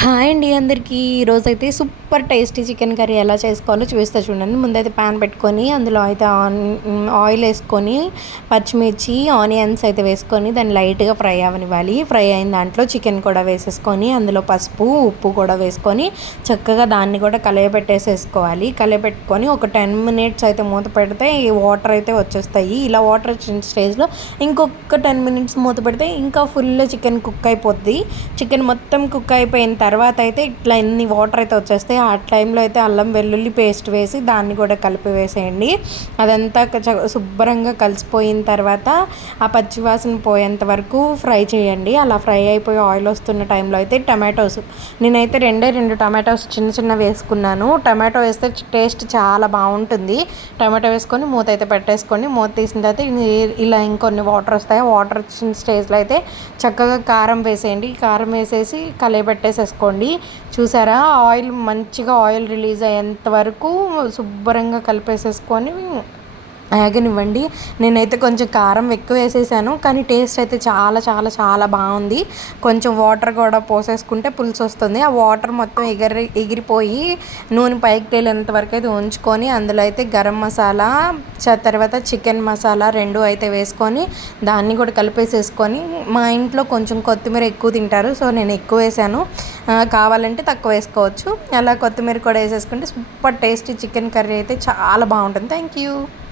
Hi అండి అందరికీ. ఈరోజైతే సూపర్ టేస్టీ చికెన్ కర్రీ ఎలా చేసుకోవాలో చూపిస్తా చూడండి. ముందైతే ప్యాన్ పెట్టుకొని అందులో అయితే ఆయిల్ వేసుకొని పచ్చిమిర్చి ఆనియన్స్ అయితే వేసుకొని దాన్ని లైట్గా ఫ్రై అవనివ్వాలి. ఫ్రై అయిన దాంట్లో చికెన్ కూడా వేసేసుకొని అందులో పసుపు ఉప్పు కూడా వేసుకొని చక్కగా దాన్ని కూడా కలయపెట్టేసేసుకోవాలి. కలయపెట్టుకొని ఒక 10 మినిట్స్ అయితే మూత పెడితే ఈ వాటర్ అయితే వచ్చేస్తాయి. ఇలా వాటర్ వచ్చిన స్టేజ్లో ఇంకొక 10 మినిట్స్ మూత పెడితే ఇంకా ఫుల్ చికెన్ కుక్ అయిపోద్ది. చికెన్ మొత్తం కుక్ అయిపోయిన తర్వాత అయితే ఇట్లా ఎన్ని వాటర్ అయితే వచ్చేస్తాయి. ఆ టైంలో అయితే అల్లం వెల్లుల్లి పేస్ట్ వేసి దాన్ని కూడా కలిపి వేసేయండి. అదంతా శుభ్రంగా కలిసిపోయిన తర్వాత ఆ పచ్చివాసన పోయేంత వరకు ఫ్రై చేయండి. అలా ఫ్రై అయిపోయి ఆయిల్ వస్తున్న టైంలో అయితే టమాటోస్, నేనైతే రెండు టమాటోస్ చిన్న చిన్న వేసుకున్నాను. టమాటో వేస్తే టేస్ట్ చాలా బాగుంటుంది. టమాటో వేసుకొని మూత అయితే పెట్టేసుకొని మూత తీసిన తర్వాత ఇలా ఇంకొన్ని వాటర్ వస్తాయి. వాటర్ వచ్చిన స్టేజ్లో అయితే చక్కగా కారం వేసేయండి. కారం వేసేసి పెట్టేసేసుకోండి. చూసారా, మంచిగా ఆయిల్ రిలీజ్ అయ్యేంత వరకు శుభ్రంగా కలిపేసేసుకొని ఆగనివ్వండి. నేనైతే కొంచెం కారం ఎక్కువ వేసేసాను, కానీ టేస్ట్ అయితే చాలా చాలా చాలా బాగుంది. కొంచెం వాటర్ కూడా పోసేసుకుంటే పులుసు వస్తుంది. ఆ వాటర్ మొత్తం ఎగిరిపోయి నూనె పైకి తేలేంత వరకు అయితే ఉంచుకొని అందులో అయితే గరం మసాలా తర్వాత చికెన్ మసాలా రెండు అయితే వేసుకొని దాన్ని కూడా కలిపేసేసుకొని, మా ఇంట్లో కొంచెం కొత్తిమీర ఎక్కువ తింటారు, సో నేను ఎక్కువ వేసాను. కావాలంటే తక్కువ వేసుకోవచ్చు. అలా కొత్తిమీర కూడా వేసేసుకుంటే సూపర్ టేస్టీ చికెన్ కర్రీ అయితే చాలా బాగుంటుంది. Thank you.